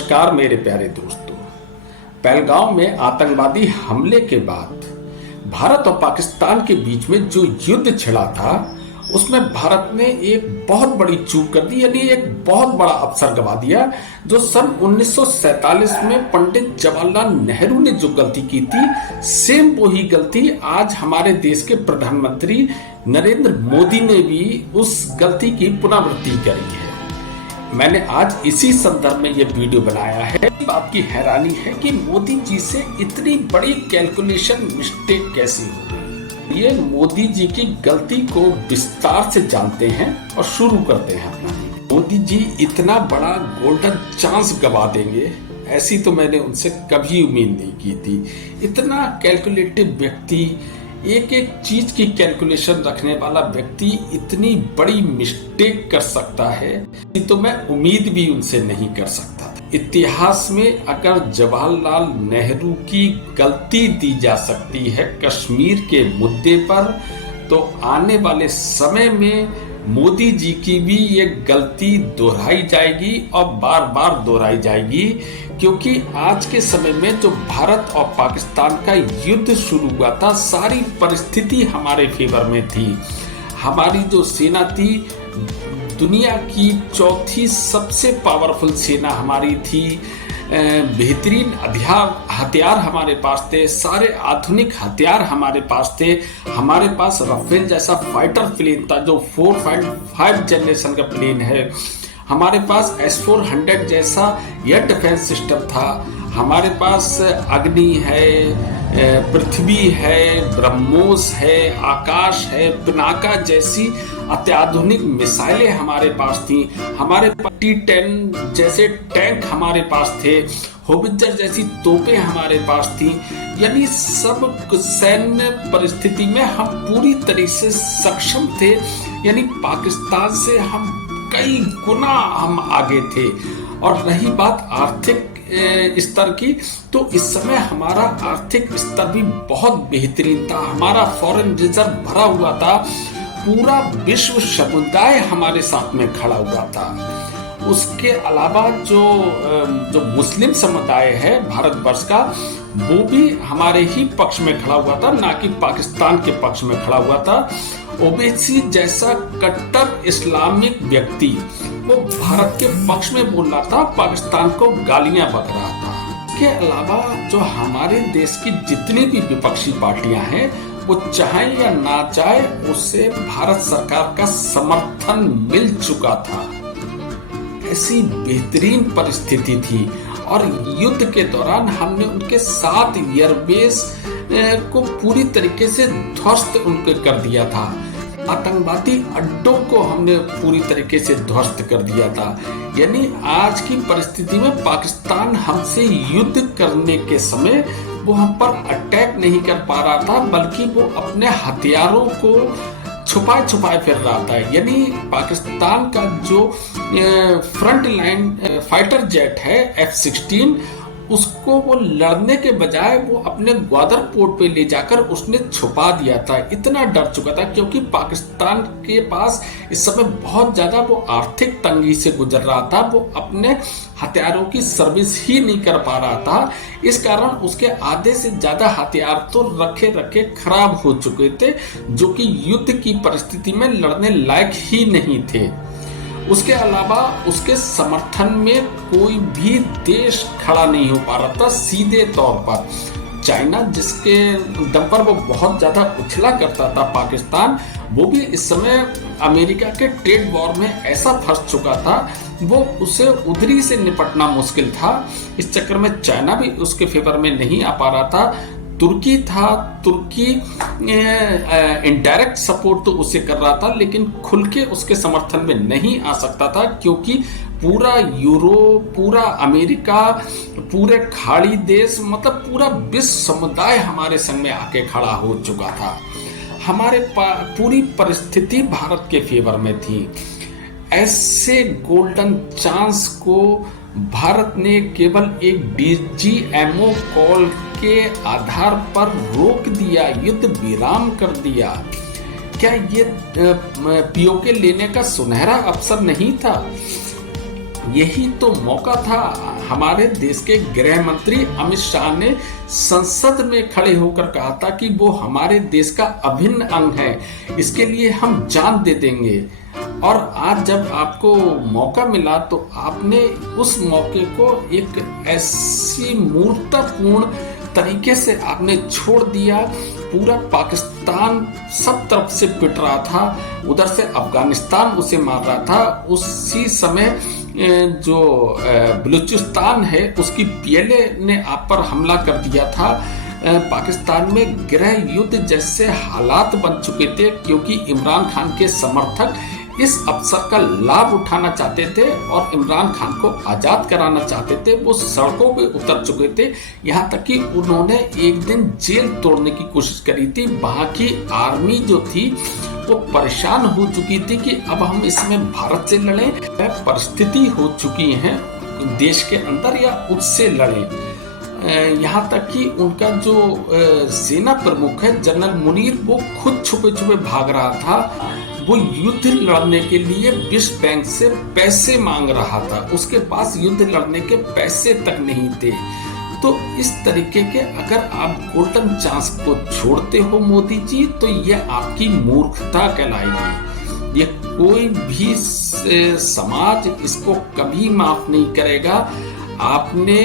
नमस्कार मेरे प्यारे दोस्तों। पहलगाम में आतंकवादी हमले के बाद भारत और पाकिस्तान के बीच में जो युद्ध छिड़ा था उसमें भारत ने एक बहुत बड़ी चूक कर दी, यानी एक बहुत बड़ा अवसर गवा दिया। जो सन 1947 में पंडित जवाहरलाल नेहरू ने जो गलती की थी, सेम वही गलती आज हमारे देश के प्रधानमंत्री नरेंद्र मोदी ने भी उस गलती की पुनरावृत्ति करी है। मैंने आज इसी संदर्भ में ये वीडियो बनाया है। बात की हैरानी है कि मोदी जी से इतनी बड़ी कैलकुलेशन मिस्टेक कैसी हो गई। ये मोदी जी की गलती को विस्तार से जानते हैं और शुरू करते हैं अपना। मोदी जी इतना बड़ा गोल्डन चांस गवा देंगे ऐसी तो मैंने उनसे कभी उम्मीद नहीं की थी। इतना कैलकुलेटिव व्यक्ति, एक एक चीज की कैलकुलेशन रखने वाला व्यक्ति इतनी बड़ी मिस्टेक कर सकता है तो मैं उम्मीद भी उनसे नहीं कर सकता था। इतिहास में अगर जवाहरलाल नेहरू की गलती दी जा सकती है कश्मीर के मुद्दे पर, तो आने वाले समय में मोदी जी की भी ये गलती दोहराई जाएगी और बार बार दोहराई जाएगी। क्योंकि आज के समय में जो भारत और पाकिस्तान का युद्ध शुरू हुआ था, सारी परिस्थिति हमारे फेवर में थी। हमारी जो सेना थी, दुनिया की चौथी सबसे पावरफुल सेना हमारी थी। बेहतरीन हथियार हमारे पास थे, सारे आधुनिक हथियार हमारे पास थे। हमारे पास राफेल जैसा फाइटर प्लेन था जो 4.5 जनरेशन का प्लेन है। हमारे पास S-400 जैसा एयर डिफेंस सिस्टम था। हमारे पास अग्नि है, पृथ्वी है, ब्रह्मोस है, आकाश है, पिनाका जैसी अत्याधुनिक मिसाइलें हमारे पास थी। हमारे पास T-10 जैसे टैंक हमारे पास थे, होवित्जर जैसी तोपें हमारे पास थी। यानी सब सैन्य परिस्थिति में हम पूरी तरह से सक्षम थे। यानी पाकिस्तान से हम कई गुना हम आगे थे। और रही बात आर्थिक स्तर की, तो इस समय हमारा आर्थिक स्तर भी बहुत बेहतरीन था। हमारा फॉरेन रिजर्व भरा हुआ था। पूरा विश्व समुदाय हमारे साथ में खड़ा हुआ था। उसके अलावा जो मुस्लिम समुदाय है भारतवर्ष का, वो भी हमारे ही पक्ष में खड़ा हुआ था, ना कि पाकिस्तान के पक्ष में खड़ा हुआ था। ओवैसी जैसा कट्टर इस्लामिक व्यक्ति वो भारत के पक्ष में बोल रहा था, पाकिस्तान को गालियां बक रहा था। इसके अलावा जो हमारे देश की जितनी भी विपक्षी पार्टियां हैं, वो चाहे या ना चाहे उससे भारत सरकार का समर्थन मिल चुका था। ऐसी बेहतरीन परिस्थिति थी। और युद्ध के दौरान हमने उनके 7 एयरबेस को पूरी तरीके से ध्वस्त उनके कर दिया था। आतंकवादी अड्डों को हमने पूरी तरीके से ध्वस्त कर दिया था। यानी आज की परिस्थिति में पाकिस्तान हमसे युद्ध करने के समय वो हम पर अटैक नहीं कर पा रहा था, बल्कि वो अपने हथियारों को छुपाए फिर रहा था। यानी पाकिस्तान का जो फ्रंट लाइन फाइटर जेट है F-16, उसको वो लड़ने के बजाय वो अपने ग्वादर पोर्ट पे ले जाकर उसने छुपा दिया था। इतना डर चुका था क्योंकि पाकिस्तान के पास इस समय बहुत ज्यादा वो आर्थिक तंगी से गुजर रहा था। वो अपने हथियारों की सर्विस ही नहीं कर पा रहा था। इस कारण उसके आधे से ज्यादा हथियार तो रखे खराब हो चुके थे, जो कि युद्ध की परिस्थिति में लड़ने लायक ही नहीं थे। उसके अलावा उसके समर्थन में कोई भी देश खड़ा नहीं हो पा रहा था। सीधे तौर पर चाइना, जिसके दम पर वो बहुत ज्यादा उछला करता था पाकिस्तान, वो भी इस समय अमेरिका के ट्रेड वॉर में ऐसा फंस चुका था, वो उसे उधरी से निपटना मुश्किल था। इस चक्कर में चाइना भी उसके फेवर में नहीं आ पा रहा था। तुर्की था, तुर्की इनडायरेक्ट सपोर्ट तो उसे कर रहा था, लेकिन खुल के उसके समर्थन में नहीं आ सकता था, क्योंकि पूरा यूरोप, पूरा अमेरिका, पूरे खाड़ी देश, मतलब पूरा विश्व समुदाय हमारे संग में आके खड़ा हो चुका था। हमारे पूरी परिस्थिति भारत के फेवर में थी। ऐसे गोल्डन चांस को भारत ने केवल एक DGMO कॉल के आधार पर रोक दिया, युद्ध विराम कर दिया। क्या ये POK लेने का सुनहरा अवसर नहीं था? यही तो मौका था। हमारे देश के गृह मंत्री अमित शाह ने संसद में खड़े होकर कहा था कि वो हमारे देश का अभिन्न अंग है, इसके लिए हम जान दे देंगे। और आज जब आपको मौका मिला तो आपने उस मौके को एक ऐसी मूर्खतापूर्ण तरीके से आपने छोड़ दिया। पूरा पाकिस्तान सब तरफ से पिट रहा था, उधर से अफगानिस्तान उसे मार रहा था। उसी समय जो बलूचिस्तान है उसकी पीएलए ने आप पर हमला कर दिया था। पाकिस्तान में गृह युद्ध जैसे हालात बन चुके थे, क्योंकि इमरान खान के समर्थक इस अवसर का लाभ उठाना चाहते थे और इमरान खान को आजाद कराना चाहते थे। वो सड़कों पे उतर चुके थे, यहाँ तक कि उन्होंने एक दिन जेल तोड़ने की कोशिश करी थी। वहां की आर्मी जो थी वो परेशान हो चुकी थी कि अब हम इसमें भारत से लड़ें, परिस्थिति हो चुकी है देश के अंदर या उससे लड़ें। यहाँ तक कि उनका जो सेना प्रमुख है जनरल मुनीर, वो खुद छुपे छुपे भाग रहा था। वो युद्ध लड़ने के लिए विश्व बैंक से पैसे मांग रहा था, उसके पास युद्ध लड़ने के पैसे तक नहीं थे। तो इस तरीके के अगर आप गोल्डन चांस को छोड़ते हो मोदी जी, तो यह आपकी मूर्खता कहलाएगी। ये कोई भी समाज इसको कभी माफ नहीं करेगा। आपने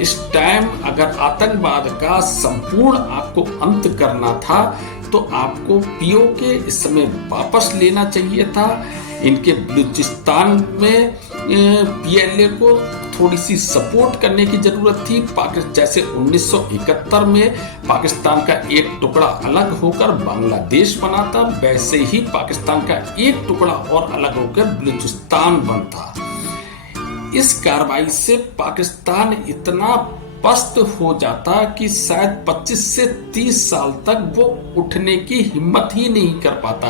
इस टाइम अगर आतंकवाद का संपूर्ण आपको अंत करना था तो आपको पीओके इस समय वापस लेना चाहिए था। इनके बलूचिस्तान में पीएलए को थोड़ी सी सपोर्ट करने की जरूरत थी। जैसे 1971 में पाकिस्तान का एक टुकड़ा अलग होकर बांग्लादेश बना था, वैसे ही पाकिस्तान का एक टुकड़ा और अलग होकर बलूचिस्तान बनता। इस कार्रवाई से पाकिस्तान इतना पस्त हो जाता कि शायद 25 से 30 साल तक वो उठने की हिम्मत ही नहीं कर पाता।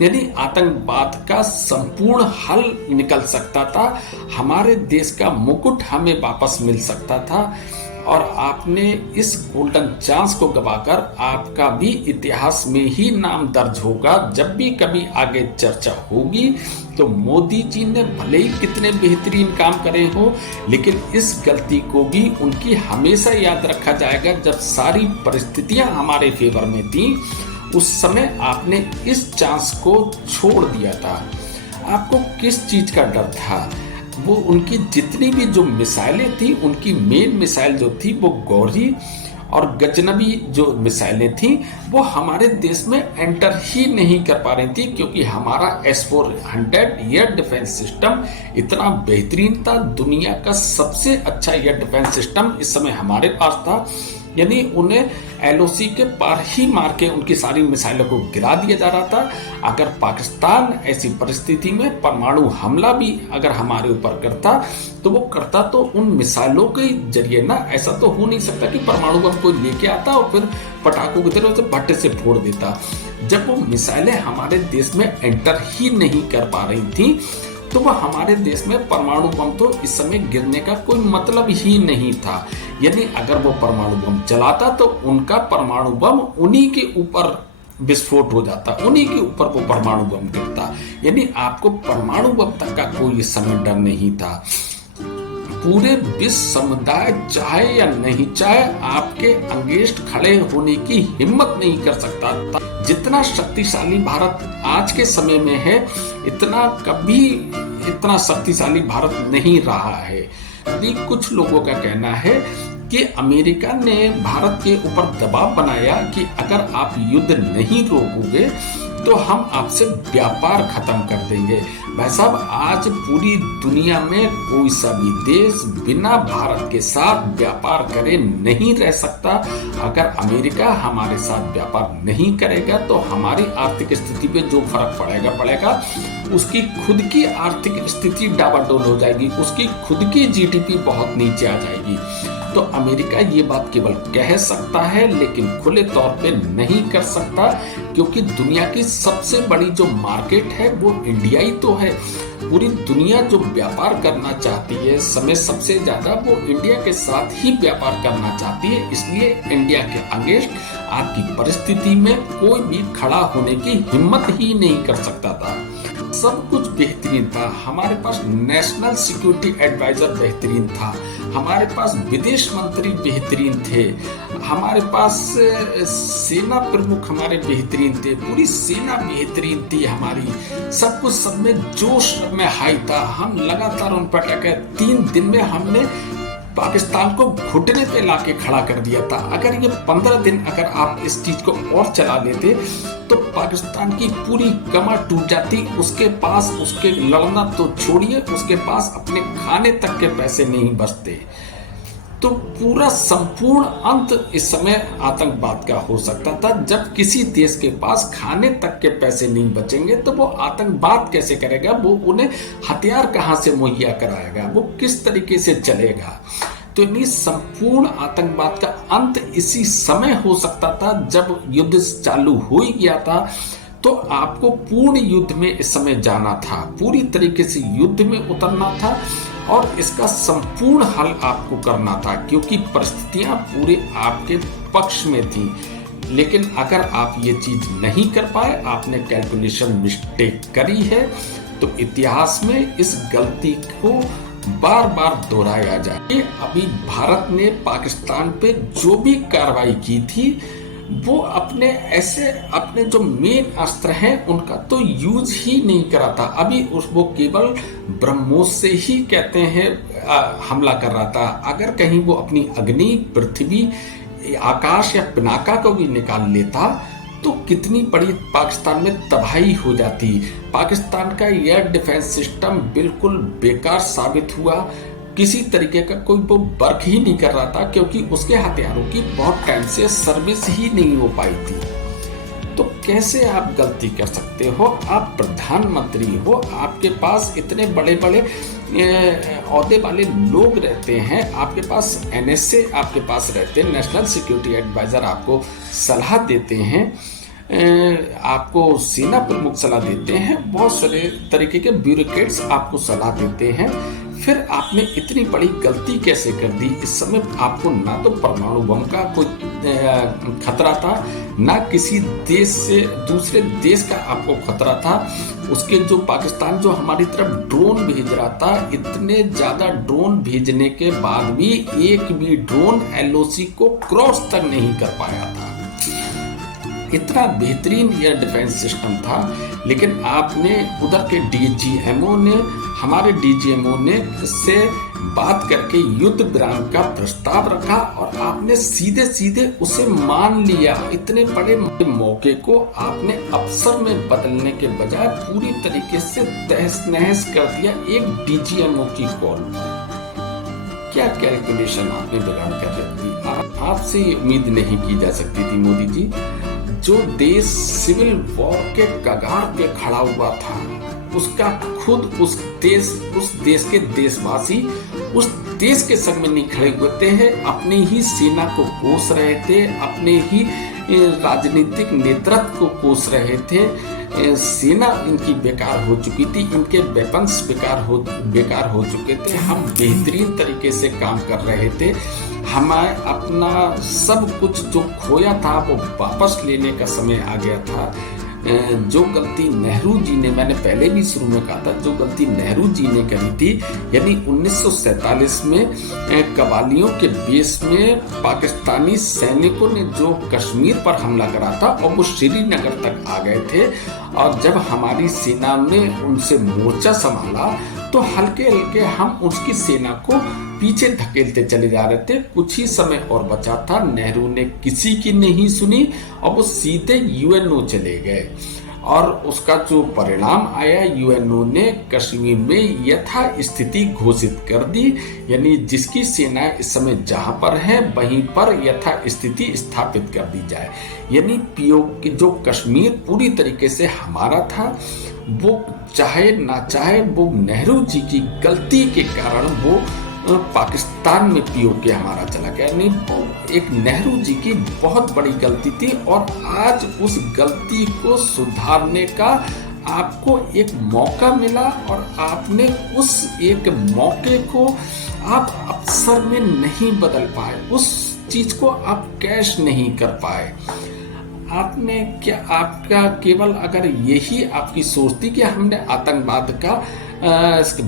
यानी आतंकवाद का संपूर्ण हल निकल सकता था, हमारे देश का मुकुट हमें वापस मिल सकता था। और आपने इस गोल्डन चांस को गवाकर आपका भी इतिहास में ही नाम दर्ज होगा। जब भी कभी आगे चर्चा होगी तो मोदी जी ने भले ही कितने बेहतरीन काम करे हो, लेकिन इस गलती को भी उनकी हमेशा याद रखा जाएगा। जब सारी परिस्थितियां हमारे फेवर में थी, उस समय आपने इस चांस को छोड़ दिया था। आपको किस चीज का डर था? वो उनकी जितनी भी जो मिसाइलें थी, उनकी मेन मिसाइल जो थी वो गौरी और गजनबी जो मिसाइलें थी वो हमारे देश में एंटर ही नहीं कर पा रही थी, क्योंकि हमारा S-400 एयर डिफेंस सिस्टम इतना बेहतरीन था। दुनिया का सबसे अच्छा एयर डिफेंस सिस्टम इस समय हमारे पास था। यानी उन्हें LOC के पार ही मार के उनकी सारी मिसाइलों को गिरा दिया जा रहा था। अगर पाकिस्तान ऐसी परिस्थिति में परमाणु हमला भी अगर हमारे ऊपर करता तो वो करता तो उन मिसाइलों के जरिए ना। ऐसा तो हो नहीं सकता कि परमाणु बम को लेके आता और फिर पटाखों की तरह से भट्टे से फोड़ देता। जब वो मिसाइलें हमारे देश में एंटर ही नहीं कर पा रही थी तो वह हमारे देश में परमाणु बम तो इस समय गिरने का कोई मतलब ही नहीं था। यानी अगर वो परमाणु बम चलाता तो उनका परमाणु बम उन्हीं के ऊपर विस्फोट हो जाता, उन्हीं के ऊपर वो परमाणु बम गिरता। यानी आपको परमाणु बम तक का कोई समय डर नहीं था। पूरे विश्व समुदाय चाहे या नहीं चाहे आपके अगेंस्ट खड़े होने की हिम्मत नहीं कर सकता था। जितना शक्तिशाली भारत आज के समय में है, इतना कभी इतना शक्तिशाली भारत नहीं रहा है। यदि कुछ लोगों का कहना है कि अमेरिका ने भारत के ऊपर दबाव बनाया कि अगर आप युद्ध नहीं रोकोगे तो हम आपसे व्यापार खत्म कर देंगे। भाई साहब, आज पूरी दुनिया में कोई सा भी देश बिना भारत के साथ व्यापार करे नहीं रह सकता। अगर अमेरिका हमारे साथ व्यापार नहीं करेगा तो हमारी आर्थिक स्थिति पे जो फर्क पड़ेगा उसकी खुद की आर्थिक स्थिति डावाडोल हो जाएगी, उसकी खुद की GDP बहुत नीचे आ जाएगी। तो अमेरिका ये बात केवल कह सकता है लेकिन खुले तौर पे नहीं कर सकता, क्योंकि दुनिया की सबसे बड़ी जो मार्केट है वो इंडिया ही तो है। पूरी दुनिया जो व्यापार करना चाहती है समय सबसे ज्यादा वो इंडिया के साथ ही व्यापार करना चाहती है। इसलिए इंडिया के अगेंस्ट आपकी परिस्थिति में कोई भी खड़ा होने की हिम्मत ही नहीं कर सकता था। सब कुछ बेहतरीन था। हमारे पास नेशनल सिक्योरिटी एडवाइजर बेहतरीन था, हमारे पास विदेश मंत्री बेहतरीन थे, हमारे पास सेना प्रमुख हमारे बेहतरीन थे, पूरी सेना बेहतरीन थी हमारी, सब कुछ सब में जोश में हाई था। हम लगातार उन पर टके 3 दिन में हमने पाकिस्तान को घुटने पे लाके खड़ा कर दिया था। अगर ये 15 दिन अगर आप इस चीज को और चला लेते तो पाकिस्तान की पूरी कमर टूट जाती। उसके पास उसके लड़ना तो छोड़िए, उसके पास अपने खाने तक के पैसे नहीं बचते। तो पूरा संपूर्ण अंत इस समय आतंकवाद का हो सकता था। जब किसी देश के पास खाने तक के पैसे नहीं बचेंगे तो वो आतंकवाद कैसे करेगा, वो उन्हें हथियार कहां से मुहैया कराएगा, वो किस तरीके से चलेगा। तो इन्हीं संपूर्ण आतंकवाद का अंत इसी समय हो सकता था जब युद्ध चालू हो ही गया था। तो आपको पूर्ण युद्ध में इस समय जाना था, पूरी तरीके से युद्ध में उतरना था और इसका संपूर्ण हल आपको करना था, क्योंकि परिस्थितियां पूरे आपके पक्ष में थी। लेकिन अगर आप ये चीज नहीं कर पाए, आपने कैलकुलेशन मिस्टेक करी है, तो इतिहास में इस गलती को बार बार दोहराया जाए। अभी भारत ने पाकिस्तान पे जो भी कार्रवाई की थी वो अपने जो मेन अस्त्र हैं उनका तो यूज ही नहीं करा था। अभी वो केवल ब्रह्मोस से ही कहते हैं हमला कर रहा था। अगर कहीं वो अपनी अग्नि, पृथ्वी, आकाश या पिनाका को भी निकाल लेता तो कितनी बड़ी पाकिस्तान में तबाही हो जाती। पाकिस्तान का एयर डिफेंस सिस्टम बिल्कुल बेकार साबित हुआ, किसी तरीके का कोई वो वर्क ही नहीं कर रहा था, क्योंकि उसके हथियारों की बहुत टाइम से सर्विस ही नहीं हो पाई थी। तो कैसे आप गलती कर सकते हो? आप प्रधानमंत्री हो, आपके पास इतने बड़े बड़े औहदे वाले लोग रहते हैं, आपके पास NSA आपके पास रहते हैं, नेशनल सिक्योरिटी एडवाइजर आपको सलाह देते हैं, आपको सेना प्रमुख सलाह देते हैं, बहुत सारे तरीके के ब्यूरोक्रेट्स आपको सलाह देते हैं। फिर आपने इतनी बड़ी गलती कैसे कर दी? इस समय आपको ना तो परमाणु बम का कोई खतरा था, ना किसी देश से दूसरे देश का आपको खतरा था। उसके जो पाकिस्तान जो हमारी तरफ ड्रोन भेज रहा था, इतने ज्यादा ड्रोन भेजने के बाद भी एक भी ड्रोन LOC को क्रॉस तक नहीं कर पाया था। इतना बेहतरीन एयर डिफेंस सिस्टम था, लेकिन आपने उधर के DGMO ने, हमारे DGMO ने से बात करके युद्ध विराम का प्रस्ताव रखा और आपने सीधे सीधे उसे मान लिया। इतने बड़े मौके को आपने अवसर में बदलने के बजाय पूरी तरीके से तहस नहस कर दिया एक DGMO की कॉल। क्या कैलकुलेशन आपने बिगाड़ कर रखी थी? आपसे उम्मीद नहीं की जा सकती थी मोदी जी। जो देश सिविल वॉर के कगार पे खड़ा हुआ था, उसका खुद उस देश के देशवासी उस देश के संग में नहीं खड़े हुए थे, अपने ही सेना को कोस रहे थे, अपने ही राजनीतिक नेतृत्व को कोस रहे थे। सेना इनकी बेकार हो चुकी थी, इनके वेपन्स बेकार हो चुके थे। हम बेहतरीन तरीके से काम कर रहे थे, हमें अपना सब कुछ जो खोया था वो वापस लेने का समय आ गया था। जो गलती नेहरू जी ने, मैंने पहले भी शुरू में कहा था, जो गलती नेहरू जी ने करी थी, यानी 1947 में कबालियों के बेस में पाकिस्तानी सैनिकों ने जो कश्मीर पर हमला करा था और वो श्रीनगर तक आ गए थे, और जब हमारी सेना ने उनसे मोर्चा संभाला तो हल्के हल्के हम उसकी सेना को पीछे धकेलते चले जा रहे थे। कुछ ही समय और बचा था, नेहरू ने किसी की नहीं सुनी और वो सीधे UNO चले गए, और उसका जो परिणाम आया, UNO ने कश्मीर में यथा स्थिति घोषित कर दी, यानी जिसकी सेना इस समय जहां पर है वहीं पर यथा स्थिति स्थापित कर दी जाए। यानी POK जो कश्मीर पूरी तरीके से हमारा था, वो चाहे ना चाहे वो नेहरू जी की गलती के कारण वो पाकिस्तान में POK हमारा चला गया। नहीं, एक नेहरू जी की बहुत बड़ी गलती थी, और आज उस गलती को सुधारने का आपको एक मौका मिला, और आपने उस एक मौके को आप अवसर में नहीं बदल पाए, उस चीज को आप कैश नहीं कर पाए। आपने क्या आपका केवल अगर यही आपकी सोच थी कि हमने आतंकवाद का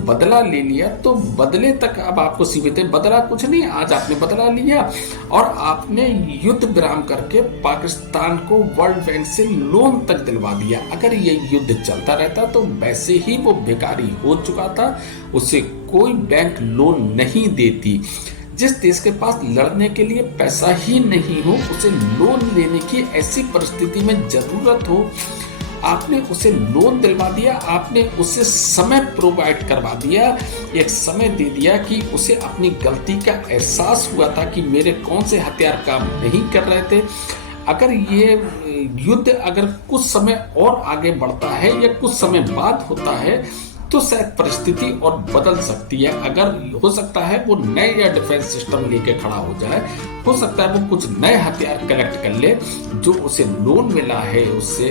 बदला ले लिया, तो बदले तक अब आपको सीमित है। बदला कुछ नहीं, आज आपने बदला लिया और आपने युद्ध विराम करके पाकिस्तान को वर्ल्ड बैंक से लोन तक दिलवा दिया। अगर ये युद्ध चलता रहता तो वैसे ही वो बेकारी हो चुका था, उसे कोई बैंक लोन नहीं देती। जिस देश के पास लड़ने के लिए पैसा ही नहीं हो, उसे लोन लेने की ऐसी परिस्थिति में जरूरत हो, आपने उसे लोन दिलवा दिया, आपने उसे समय प्रोवाइड करवा दिया, एक समय दे दिया कि उसे अपनी गलती का एहसास हुआ था कि मेरे कौन से हथियार काम नहीं कर रहे थे। अगर ये युद्ध अगर कुछ समय और आगे बढ़ता है या कुछ समय बाद होता है तो शायद परिस्थिति और बदल सकती है। अगर हो सकता है वो नए या डिफेंस सिस्टम लेके खड़ा हो जाए, हो सकता है वो कुछ नए हथियार कलेक्ट कर ले, जो उसे लोन मिला है उससे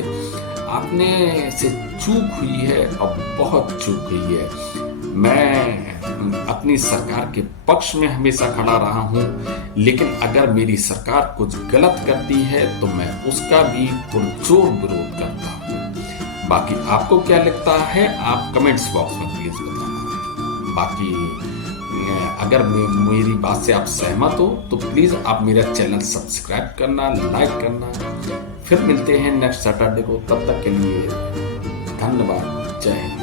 आपने से चूक हुई है और बहुत चूक हुई है। मैं अपनी सरकार के पक्ष में हमेशा खड़ा रहा हूं, लेकिन अगर मेरी सरकार कुछ गलत करती है तो मैं उसका भी पुरजोर विरोध करता हूं। बाकी आपको क्या लगता है, आप कमेंट्स बॉक्स में प्लीज बताना। बाकी अगर मेरी बात से आप सहमत हो तो प्लीज आप मेरा चैनल सब्सक्राइब करना, लाइक करना। फिर मिलते हैं नेक्स्ट सैटरडे को, तब तक के लिए धन्यवाद। जय हिंद।